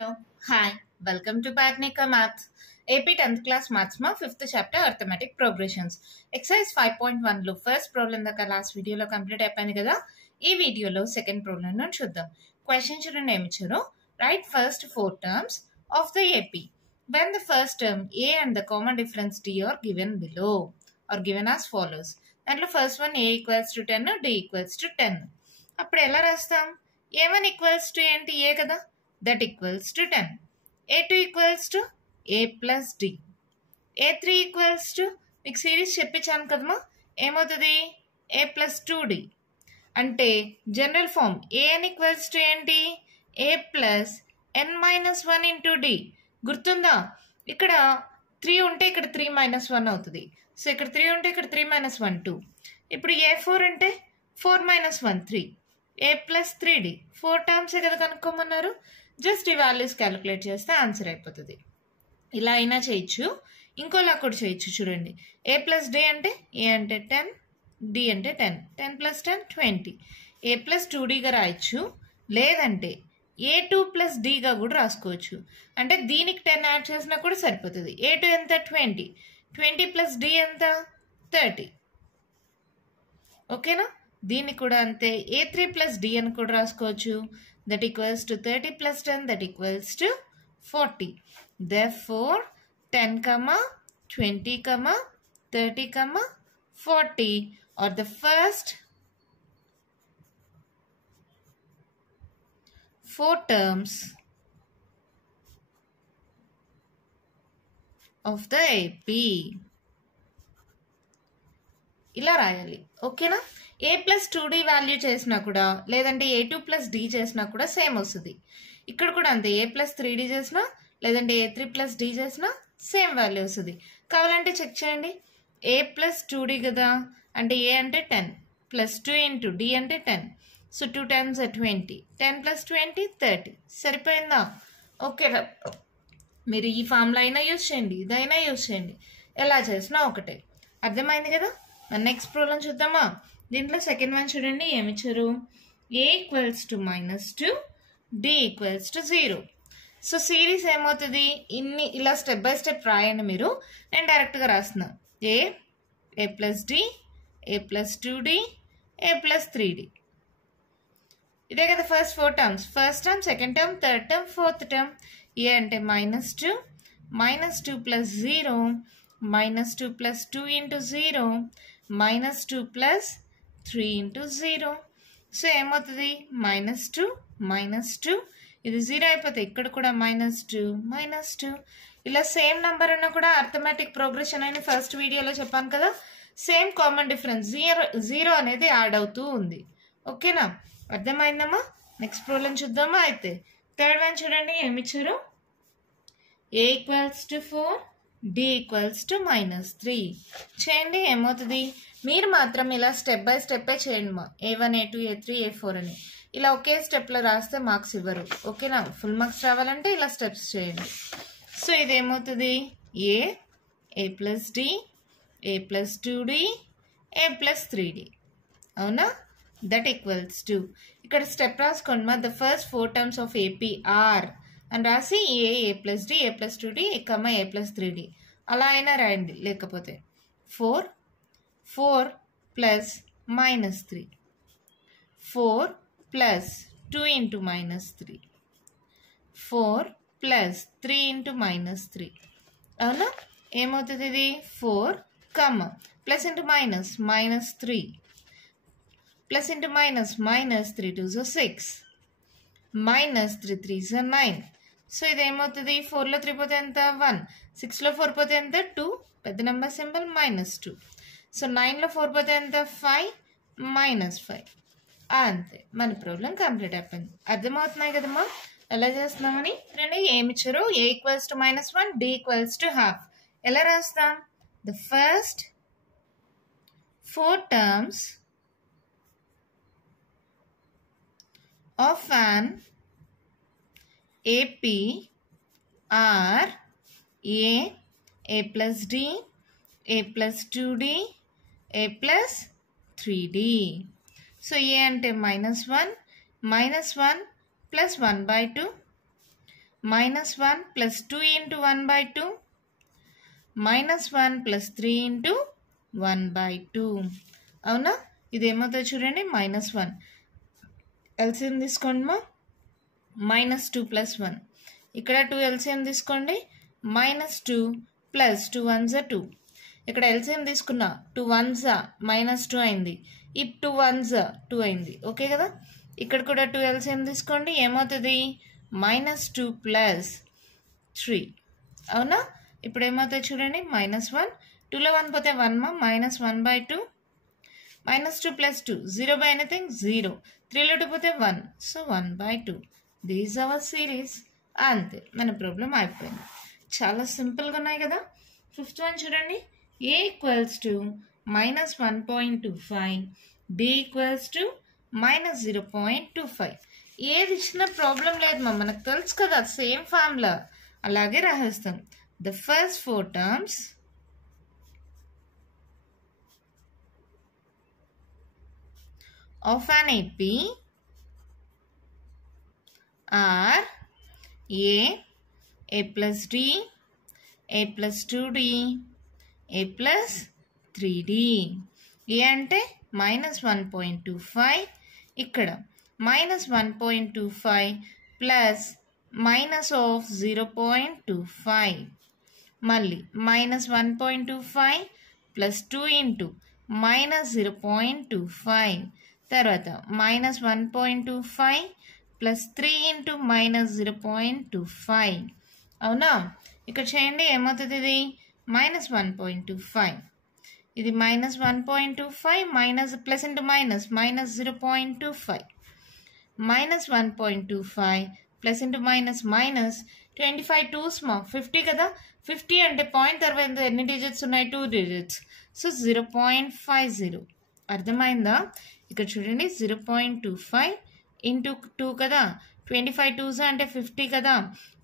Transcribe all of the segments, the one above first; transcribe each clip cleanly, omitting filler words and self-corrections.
Hello. Hi, welcome to Patnika Maths. AP 10th class Maths ma 5th chapter Arithmetic Progressions. Exercise 5.1 లో first problem దాకా last వీడియోలో complete అయిపోయింది కదా. ఈ వీడియోలో సెకండ్ ప్రాబ్లం చూద్దాం. క్వశ్చన్ చూడండి ఏమి ఇచ్చారు. Right first 4 terms of the AP when the first term A and the common difference D are given below or given as follows. దాంట్లో first one A equals to 10, D equals to 10. అప్పుడు ఎలా రాస్తాం? A1 equals to ఏంటి? A కదా, that equals to 10. A2 equals to A plus D. A3 equals to మీకు series చెప్పించాను కదమ్మా, ఏమవుతుంది? A plus 2D. అంటే general form an equals to ఏంటి? A plus n minus 1 into D. గుర్తుందా? ఇక్కడ 3 ఉంటే ఇక్కడ 3 minus 1 అవుతుంది. సో ఇక్కడ 3 ఉంటే ఇక్కడ 3 minus 1 2. ఇప్పుడు A4 అంటే 4 minus 1 3. A plus 3D 4 టర్మ్సే కదా కనుక్కోమన్నారు. జస్ట్ ఈ వాల్యూస్ క్యాలిక్యులేట్ చేస్తే ఆన్సర్ అయిపోతుంది. ఇలా అయినా చేయొచ్చు, ఇంకోలా కూడా చేయొచ్చు. చూడండి, A plus D అంటే A అంటే 10, D అంటే 10, 10 plus 10 20. A plus 2Dగా రాయొచ్చు, లేదంటే A2 plus Dగా కూడా రాసుకోవచ్చు. అంటే దీనికి 10 యాడ్ చేసినా కూడా సరిపోతుంది. A2 ఎంత? 20, 20 plus D ఎంత? 30. ఓకేనా? దీన్ని కూడా అంతే, A3 plus D అని కూడా రాసుకోవచ్చు. That equals to 30 plus 10, that equals to 40. Therefore 10, 20, 30, 40 are the first 4 terms of the AP. ఇలా రాయాలి. ఓకేనా? A plus 2D వాల్యూ చేసినా కూడా, లేదంటే A2 plus D చేసినా కూడా సేమ్ వస్తుంది. ఇక్కడ కూడా అంతే, A plus 3D చేసినా లేదంటే A3 plus D చేసినా సేమ్ వాల్యూ వస్తుంది. కావాలంటే చెక్ చేయండి. A plus 2D కదా, అంటే A అంటే 10 plus 2 into D అంటే 10. So 2 times 20, 10 plus 20 30. సరిపోయిందా? ఓకే, మీరు ఈ ఫార్ములా అయినా యూజ్ చేయండి, ఇదైనా యూజ్ చేయండి, ఎలా చేసినా ఒకటే. అర్థమైంది కదా? నెక్స్ట్ ప్రాబ్లం చూద్దామా. దీంట్లో సెకండ్ వన్ చూడండి, ఏమిచ్చారు? A equals to -2, D equals to 0. So series ఏమవుతుంది? ఇలా స్టెప్ బై స్టెప్ రాయండి మీరు, నేను డైరెక్ట్గా రాస్తున్నా. A plus D, A plus 2D, A plus 3D. ఇదే కదా first 4 terms. First term, second term, third term, fourth term. A అంటే -2, -2 plus 0, -2 plus 2 into 0, -2 plus 3 into 0. So ఏమవుతుంది? -2, -2. ఇది 0 అయిపోతే ఇక్కడ కూడా -2, -2. ఇలా సేమ్ నెంబర్ అన్న కూడా అర్థమెటిక్ ప్రోగ్రెషన్ అని ఫస్ట్ వీడియోలో చెప్పాను కదా. సేమ్ కామన్ డిఫరెన్స్ 0 అనేది యాడ్ అవుతూ ఉంది. ఓకేనా? అర్థమైందమ్మా? నెక్స్ట్ ప్రాబ్లం చూద్దామా. అయితే థర్డ్ వన్ చూడండి, ఏమిచ్చారు? A equals to 4, D equals to -3. చేయండి, ఏమవుతుంది? మీరు మాత్రం ఇలా స్టెప్ బై స్టెప్పే చేయండి మా. A1, A2, A3, A4 అని ఇలా ఒకే స్టెప్లో రాస్తే మార్క్స్ ఇవ్వరు. ఓకేనా? ఫుల్ మార్క్స్ రావాలంటే ఇలా స్టెప్స్ చేయండి. సో ఇదేమవుతుంది? A plus D, A plus 2D, A plus 3D. అవునా? దట్ ఈక్వల్స్ టు, ఇక్కడ స్టెప్ రాసుకోండి మా. The first 4 terms of AP are అని రాసి A plus D, A plus 2D, A plus 3D అలా అయినా రాయండి. లేకపోతే 4 plus -3, 4 plus 2 into -3, 4 plus 3 into -3. అవునా? ఏమవుతుంది? ఇది 4, plus into -3, plus into -3 2 6, -3 3 9. So ఇదేమవుతుంది? 4లో 3 పోతే ఎంత? 1, 6లో 4 పోతే ఎంత? 2, పెద్ద నెంబర్ సింబల్ -2. సో 9లో 4 పోతే ఎంత? 5, -5. అంతే, మన ప్రాబ్లం కంప్లీట్ అయిపోయింది. అర్థమవుతున్నాయి కదమ్మా ఎలా చేస్తున్నామని? రండి, ఏమిచ్చారు? A equals to -1, D equals to ½. ఎలా రాస్తాం? The first 4 terms of an AP are A plus D, A plus 2D, A plus 3D. So A అంటే -1, -1 plus 1/2 minus 1 plus 2 into 1 by 2 minus 1 plus 3 into 1 by 2. అవునా, ఇదేమవుతుంది చూడండి minus 1. LCM తీసుకోండి మా, minus 2 plus 1. ఇక్కడ 2 LCM తీసుకోండి, minus 2 plus 2 1 2. ఇక్కడ LCM తీసుకున్నా 2 1 minus 2 అయింది, ఈ 2 1 2 అయింది. ఓకే కదా, ఇక్కడ కూడా 2 ఎల్సిఎం తీసుకోండి, ఏమవుతుంది మైనస్ 2 ప్లస్ 3. అవునా, ఇప్పుడు ఏమవుతుంది చూడండి మైనస్ 1, 2లో 1 పోతే 1 మా, minus 1 by 2, minus 2 plus 2, 0 by anything 0, 3లో 2 పోతే 1, so 1 by 2. These hour series. అంతే, మన ప్రాబ్లం అయిపోయింది. చాలా సింపుల్గా ఉన్నాయి కదా. ఫిఫ్త్ వన్ చూడండి, a equals to minus 1.25, b equals to minus 0.25. ఏది ఇచ్చిన ప్రాబ్లం లేదు మా, మనకు తెలుసు కదా సేమ్ ఫార్ములా, అలాగే రాసేస్తాం. The first 4 terms of an AP are a plus d, a plus 2d, a plus 3d. a అంటే మైనస్ 1.25, ఇక్కడ మైనస్ 1.25 ప్లస్ మైనస్ ఆఫ్ 0.25, మళ్ళీ మైనస్ 1.25 ప్లస్ 2 ఇంటూ మైనస్ 0.25, తర్వాత మైనస్ 1.25 ప్లస్ 3 ఇంటూ మైనస్ 0.25. అవునా, ఇక్కడ చేయండి ఏమవుతుంది, ఇది మైనస్ 1.25, ఇది minus 1.25 minus plus into minus minus 0.25, minus 1.25 plus into minus minus 25 2s మా 50 కదా, 50 అంటే పాయింట్ తర్వాత ఎన్ని డిజిట్స్ ఉన్నాయి, 2 డిజిట్స్, సో 0.50. అర్థమైందా, ఇక్కడ చూడండి 0.25 ఇంటూ 2 కదా, 25 2s అంటే 50 కదా,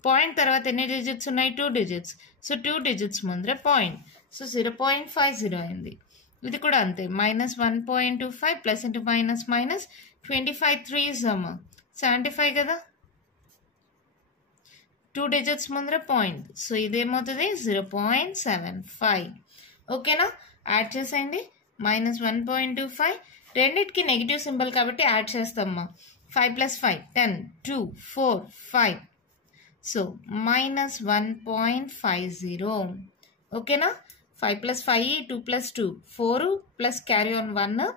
పాయింట్ తర్వాత ఎన్ని డిజిట్స్ ఉన్నాయి, 2 డిజిట్స్, సో 2 డిజిట్స్ ముందర పాయింట్, సో 0.50 అయింది. ఇది కూడా అంతే, minus 1.25 plus into minus minus 25 3s అమ్మ 75 కదా, 2 డిజిట్స్ ముందర పాయింట్, సో ఇదేమవుతుంది 0.75. ఓకేనా, యాడ్ చేసేయండి. మైనస్ 1.25, రెండింటికి నెగిటివ్ సింబల్ కాబట్టి యాడ్ చేస్తామ్మా. 5 plus 5 10, 2 4 5, so minus 1.50. ఓకేనా, 5 plus 5 2 plus 2 4 plus carry on 1,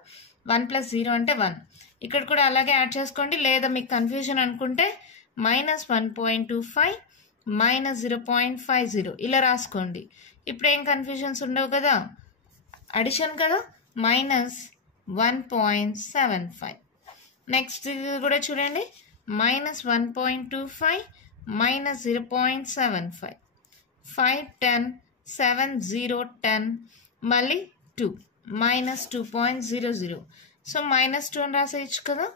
1 plus 0 అంటే 1. ఇక్కడ కూడా అలాగే యాడ్ చేసుకోండి, లేదా మీకు కన్ఫ్యూజన్ అనుకుంటే మైనస్ 1.25 మైనస్ 0.50 ఇలా రాసుకోండి. ఇప్పుడు ఏం కన్ఫ్యూజన్స్ ఉండవు కదా, అడిషన్ కదా, మైనస్ 1.75. నెక్స్ట్ ఇది కూడా చూడండి, మైనస్ 1.25 మైనస్ 0.75, 5 10 7 0 10, మళ్ళీ 2 మైనస్ 2.00, సో మైనస్ 2 అని రాసేయచ్చు కదా.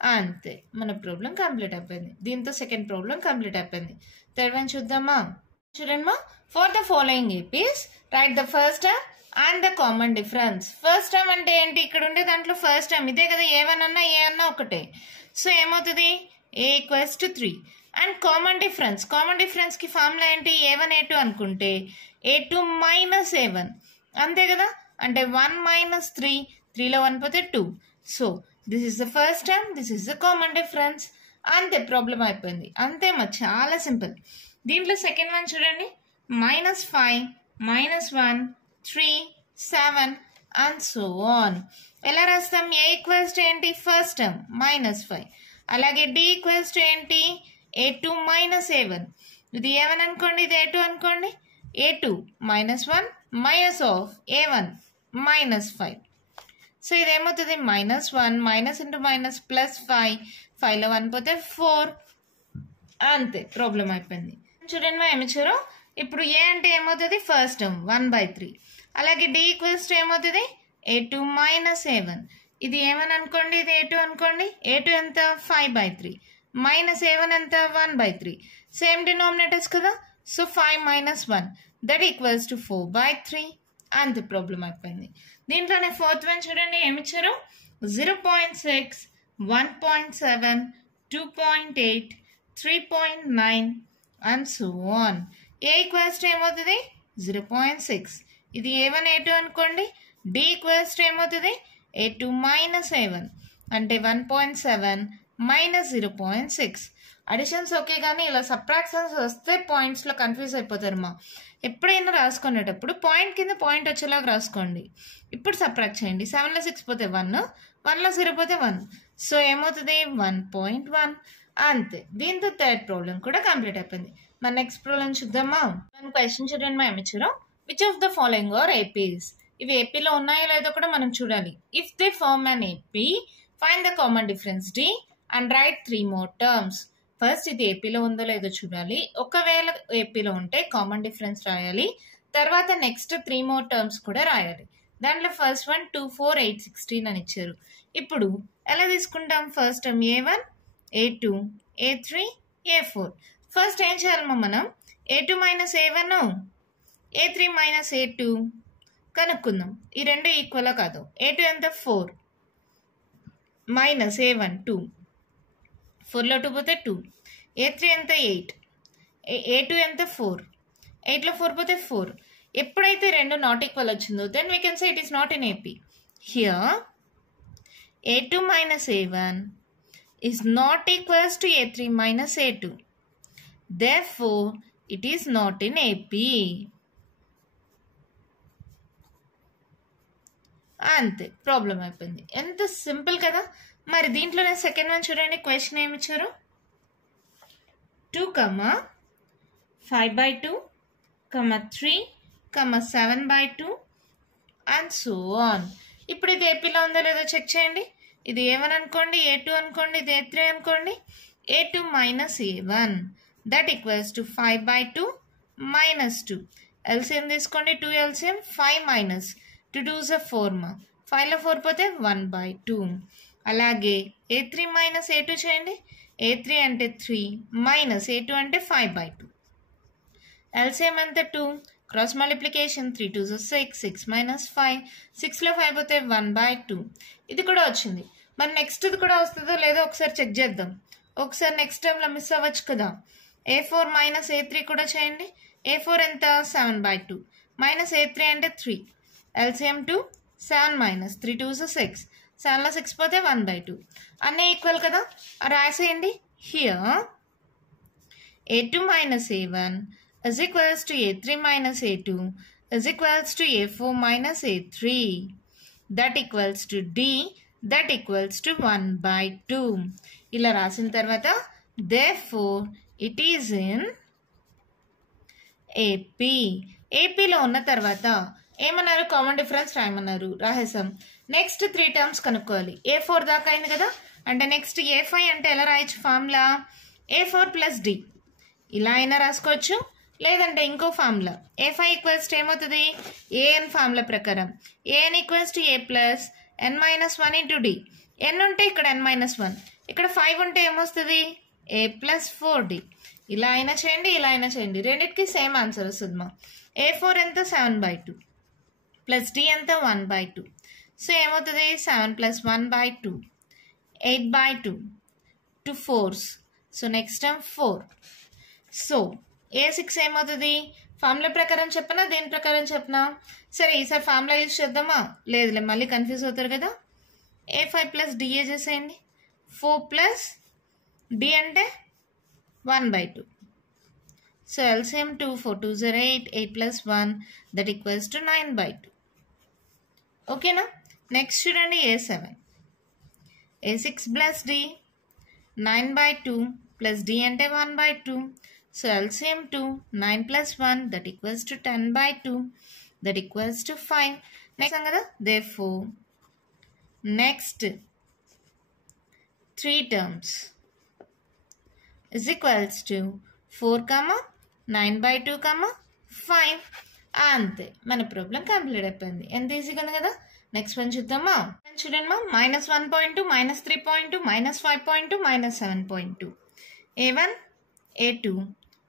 అంతే, మన ప్రాబ్లం కంప్లీట్ అయిపోయింది. దీంతో సెకండ్ ప్రాబ్లం కంప్లీట్ అయిపోయింది. థర్డ్ వన్ చూద్దామా. చూడండి మా, for the following APIs right the first term and the common difference. First term అంటే ఏంటి, ఇక్కడ ఉండే దాంట్లో ఫస్ట్ టర్మ్ ఇదే కదా, ఏ1 అన్నా ఏ అన్నా ఒకటే, సో ఏమవుతుంది a equals to 3. And common difference, common డిఫరెన్స్కి ఫార్ములా ఏంటి, a1 a2 అనుకుంటే a2 మైనస్ a1, అంతే కదా, అంటే 1 మైనస్ 3, 3లో 1 పోతే 2, so this is the first term, this is the common difference. అంతే, ప్రాబ్లం అయిపోయింది. అంతే మా, చాలా సింపుల్. దీంట్లో సెకండ్ వన్ చూడండి, minus 5 minus 1 3 7 and so on. ఎలా రాస్తాం, ఏ ఈక్వల్స్ టు ఏంటి ఫస్ట్ టర్మ్ మైనస్ 5, అలాగే డి ఈక్వల్స్ టు ఏంటి a2 మైనస్ a1, ఇది a1 అనుకోండి, ఇది a2 అనుకోండి, a2 minus 1 minus of a1 minus 5, so ఇదేమవుతుంది minus 1 minus into minus plus 5, 5లో 1 పోతే 4. అంతే, ప్రాబ్లం అయిపోయింది. చూడండి మా ఏమిచ్చారో, ఇప్పుడు ఏ అంటే ఏమవుతుంది ఫస్ట్ టర్మ్ 1/3, అలాగే డి ఈక్వల్స్ టు ఏమవుతుంది a2 మైనస్ a1, ఇది a1 అనుకోండి, ఇది a2 అనుకోండి, a2 ఎంత 5/3 మైనస్ a1 ఎంత 1/3, సేమ్ డినామినేటర్స్ కదా, so 5 minus 1 that equals to 4/3. అంతే, ప్రాబ్లం అయిపోయింది. దీంట్లోనే ఫోర్త్ వన్ చూడండి ఏమిచ్చారు, 0.6 1.7 2.8 3.9 and so on. A equals to ఏమవుతుంది 0.6. ఇది A1 A2 అనుకోండి. D equals to ఏమవుతుంది A2 minus A1 అంటే 1.7 minus 0.6. అడిషన్స్ ఓకే, కానీ ఇలా సబ్ట్రాక్షన్స్ వస్తే పాయింట్స్లో కన్ఫ్యూజ్ అయిపోతారమ్మా. ఎప్పుడైనా రాసుకునేటప్పుడు పాయింట్ కింద పాయింట్ వచ్చేలాగా రాసుకోండి. ఇప్పుడు సబ్ట్రాక్ట్ చేయండి. 7లో 6 పోతే 1, 1లో 0 పోతే 1. సో ఏమవుతుంది 1.1. అంతే. దీంతో థర్డ్ ప్రాబ్లం కూడా కంప్లీట్ అయిపోయింది. మన నెక్స్ట్ ప్రాబ్లం చూద్దామా. మన క్వశ్చన్ చూడండి, మేము ఇచ్చారు which of the following are APs. ఇవి ఏపీలో ఉన్నాయో లేదో కూడా మనం చూడాలి. If they form an AP find the common difference D and write 3 more terms. First ఇది ఏపీలో ఉందో లేదో చూడాలి. ఒకవేళ ఏపీలో ఉంటే కామన్ డిఫరెన్స్ రాయాలి. తర్వాత నెక్స్ట్ 3 more టర్మ్స్ కూడా రాయాలి. దాంట్లో ఫస్ట్ వన్ 2, 4, 8, 16 అని ఇచ్చారు. ఇప్పుడు ఎలా తీసుకుంటాం? First term A1, A2, A3, A4. First ఏం చేయాలమ్మా మనం? A2 minus A1, A3 minus A2 కనుక్కుందాం. ఈ రెండు ఈక్వల్ కాదు. A2 ఎంత 4 మైనస్ A1 2, 4లో 2 పోతే 2. A3 ఎంత 8, A2 ఎంత 4, 8లో 4 పోతే 4. ఎప్పుడైతే రెండు నాట్ ఈక్వల్ వచ్చిందో then we can say it is not in AP. Here A2 minus A1 is not equals to A3 minus A2. Therefore, it is not in AP. అంతే, problem అయిపోయింది. ఎంత simple కదా. మరి దీంట్లోనే సెకండ్ వన్ చూడండి. Question ఏమి ఇచ్చారు? 2, 5/2, 3, 7/2 and so on. ఇప్పుడు ఇది ఏపీలో ఉందో లేదో చెక్ చేయండి. ఇది A1 అనుకోండి, A2 అనుకోండి, ఇది A3 అనుకోండి. A2 minus A1 that equals to 5/2 minus 2. LCM తీసుకోండి. 2 ఎల్సిఎం 5 minus 2 2s 4. 5లో 4 పోతే 1/2. అలాగే A3 minus A2 చేయండి. A3 అంటే 3 minus A2 అంటే 5/2. ఎల్సిఎం ఎంత 2, క్రాస్ మల్టిప్లికేషన్ 3 2s 6, 6 minus 5, 6లో 5 పోతే 1/2. ఇది కూడా వచ్చింది. మరి నెక్స్ట్ ఇది కూడా వస్తుందో లేదో ఒకసారి చెక్ చేద్దాం. ఒకసారి నెక్స్ట్ టైంలో మిస్ అవ్వచ్చు కదా. A4 minus A3 కూడా చేయండి. A4 ఎంత 7/2 minus A3 అంటే 3. ఎల్సిఎం 2 7 minus 3 2s 6, 7లో 6 పోతే 1/2. అన్నీ ఈక్వల్ కదా, రాసేయండి. Here A2 minus A1 is equals to A3 minus A2 is equals to A4 minus A3. That equals to D that equals to 1/2. ఇలా రాసిన తర్వాత therefore it is in AP. ఏపీలో ఉన్న తర్వాత ఏమన్నారు? కామన్ డిఫరెన్స్ రాయమన్నారు, రాసేసాం. నెక్స్ట్ 3 టర్మ్స్ కనుక్కోవాలి. A4 దాకా అయింది కదా. అంటే నెక్స్ట్ A5 అంటే ఎలా రాయొచ్చు? Formula A4 plus D. ఇలా అయినా రాసుకోవచ్చు, లేదంటే ఇంకో ఫార్ములా A5 ఈక్వల్స్ టు ఏమవుతుంది? ఏఎన్ ఫార్ములా ప్రకారం a n equals to A plus n-1 into D. n ఉంటే ఇక్కడ n-1, ఇక్కడ 5 ఉంటే ఏమొస్తుంది? A plus 4D. ఇలా అయినా చేయండి, ఇలా అయినా చేయండి, రెండింటికి సేమ్ ఆన్సర్ వస్తుంది. మా A4 ఎంత 7/2 ప్లస్ D ఎంత 1/2. సో ఏమవుతుంది? 7 plus 1/2 8/2 2 4s. So next time 4. So A6 ఏమవుతుంది? ఫార్ములా ప్రకారం చెప్పనా దేని ప్రకారం చెప్పనా? సరే ఈసారి ఫార్ములా యూజ్ చేద్దామా? లేదులే, మళ్ళీ కన్ఫ్యూజ్ అవుతారు కదా. A5 ప్లస్ డిఏ చేసేయండి. 4 ప్లస్ D అంటే 1/2. So LCM 2 4 2s 8, 8 plus 1 that equals to 9/2. ఓకేనా. నెక్స్ట్ చూడండి A7. A6 plus D 9/2 plus D అంటే 1/2. So LCM 2 9 plus 1 that equals to 10/2 that equals to 5. Next కదా. therefore next 3 terms is equals to 4, 9/2, 5. అంతే, మన problem complete అయిపోయింది. ఎంత ఈజీగా ఉంది కదా. నెక్స్ట్ వన్ చూద్దామా. చూడండి మా -1.2 -3.2 -5.2 -7.2. A1 A2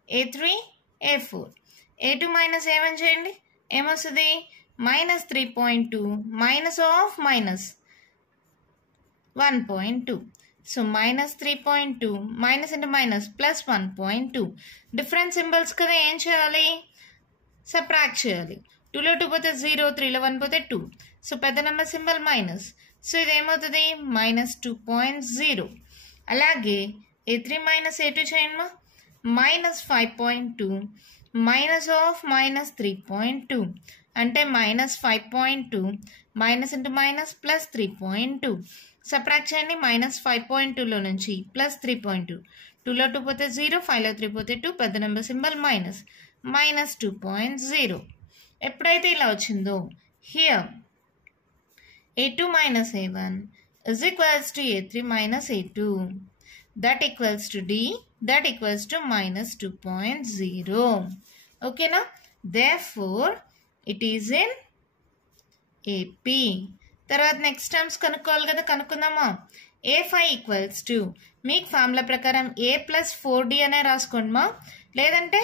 A3 A4. A2 minus A1 చేయండి. ఏమొస్తుంది? -3.2 minus of -1.2. So minus 3.2 minus into minus plus 1.2 different symbols కదా, ఏం చేయాలి, సబ్ట్రాక్ట్ చేయాలి. 2లో 2 పోతే 0, 3లో 1 పోతే 2. సో పెద్ద నెంబర్ సింబల్ మైనస్. సో ఇది ఏమవుతుంది, మైనస్ 2.0. అలాగే A3 మైనస్ A2 చేయండి, మైనస్ 5.2 మైనస్ ఆఫ్ మైనస్ 3.2 అంటే minus 5.2 minus into minus plus 3.2. Subtract చేయండి, మైనస్ 5.2లో నుంచి ప్లస్ 3.2. 2లో 2 పోతే 0, 5లో 3 పోతే 2, పెద్ద నెంబర్ సింబల్ మైనస్, మైనస్ 2.0. ఎప్పుడైతే ఇలా వచ్చిందో here A2 minus A1 is equals to A3 minus A2. That equals to D. That equals to minus 2.0. Okay now? Therefore, it is in AP. తర్వాత next terms కనుక్కోవాలి కదా, కనుక్కుందామా. A5 equals to మీకు formula ప్రకారం A plus 4D అనే రాసుకోండి లేదంటే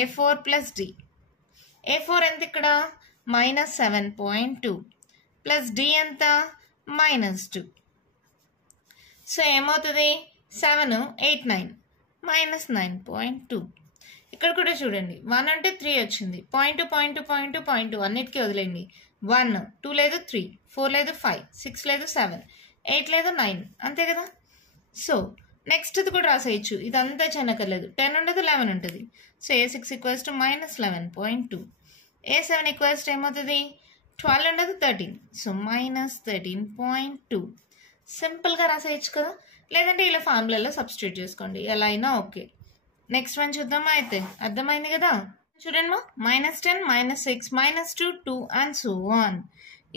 A4 plus D. A4 ఎంత ఇక్కడ, మైనస్ 7.2 ప్లస్ D ఎంత, మైనస్ 2. సో ఏమవుతుంది, 7, 8, 9 మైనస్ 9.2. ఇక్కడ కూడా చూడండి 1 అంటే 3 వచ్చింది, 0.2 అన్నిటికీ వదిలేండి. 1, 2 లేదు 3, 4 లేదు 5, 6 లేదు 7, 8 లేదు 9, అంతే కదా. సో నెక్స్ట్ది కూడా రాసేయచ్చు, ఇదంతా చెనకలేదు. 10 ఉండదు, 11 ఉంటుంది. So A6 equals to minus 11.2. A7 equals to ఏమవుతుంది, 12 ఉండదు, 13. So minus 13.2. సింపుల్గా రాసేయచ్చు కదా, లేదంటే ఇలా ఫార్ములాలో సబ్స్టిట్యూట్ చేసుకోండి, ఎలా అయినా ఓకే. నెక్స్ట్ వన్ చూద్దామా. అయితే అర్థమైంది కదా, చూడండి minus 10 minus 6 minus 2 2 and so on.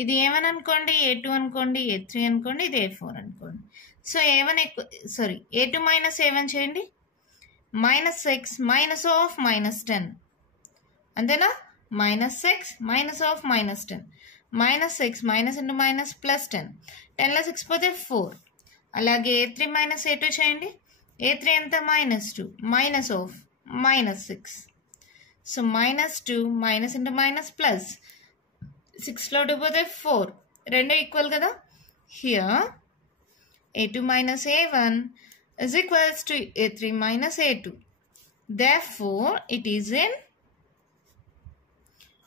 ఇది ఏమని అనుకోండి, A2 అనుకోండి, A3 అనుకోండి, ఇది A4 అనుకోండి. సో A2 మైనస్ A1 చేయండి, మైనస్ 6 మైనస్ ఆఫ్ మైనస్ 10 అంతేనా, minus 6 minus of minus 10, minus 6 minus into minus plus 10, 10లో 6 పోతే 4. అలాగే A3 మైనస్ A2 చేయండి, A3 ఎంత, minus 2 minus of minus 6. So minus 2 minus into minus plus 6లో 2 పోతే 4, రెండు equal కదా. Here A2 minus A1 is equals to A3 minus A2. Therefore, it is in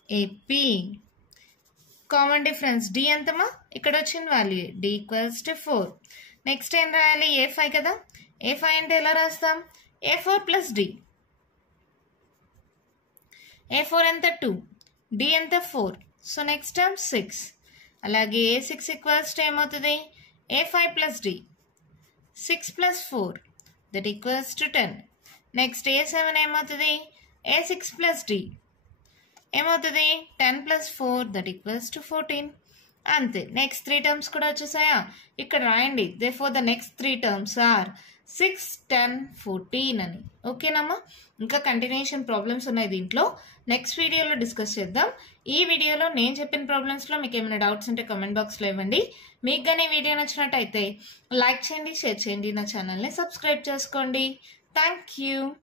AP. Common difference D ఎంతమా, ఇక్కడ వచ్చిన value D equals to 4. Next ఏం రాయాలి, A5 కదా. A5 అంటే ఎలా రాస్తాం, A4 ప్లస్ D. A4 ఎంత 2, D ఎంత 4. So next term 6. అలాగే A6 ఈక్వల్స్ టు ఏమవుతుంది, A5 plus D, 6 plus 4 that equals to 10. Next A7 ఏమవుతుంది, A6 ప్లస్ D ఏమవుతుంది, 10 ప్లస్ 4 దట్ ఈక్వల్స్ టు 14. అంతే. నెక్స్ట్ 3 టర్మ్స్ కూడా వచ్చేసాయా, ఇక్కడ రాయండి. therefore the next 3 terms are 6, 10, 14 అని. ఓకేనమ్మా. ఇంకా కంటిన్యూషన్ ప్రాబ్లమ్స్ ఉన్నాయి దీంట్లో, నెక్స్ట్ వీడియోలో డిస్కస్ చేద్దాం. ఈ వీడియోలో నేను చెప్పిన ప్రాబ్లమ్స్లో మీకు ఏమైనా డౌట్స్ ఉంటే కామెంట్ బాక్స్లో ఇవ్వండి. మీకు కానీ వీడియో నచ్చినట్టయితే లైక్ చేయండి, షేర్ చేయండి, నా ఛానల్ని సబ్స్క్రైబ్ చేసుకోండి. Thank you.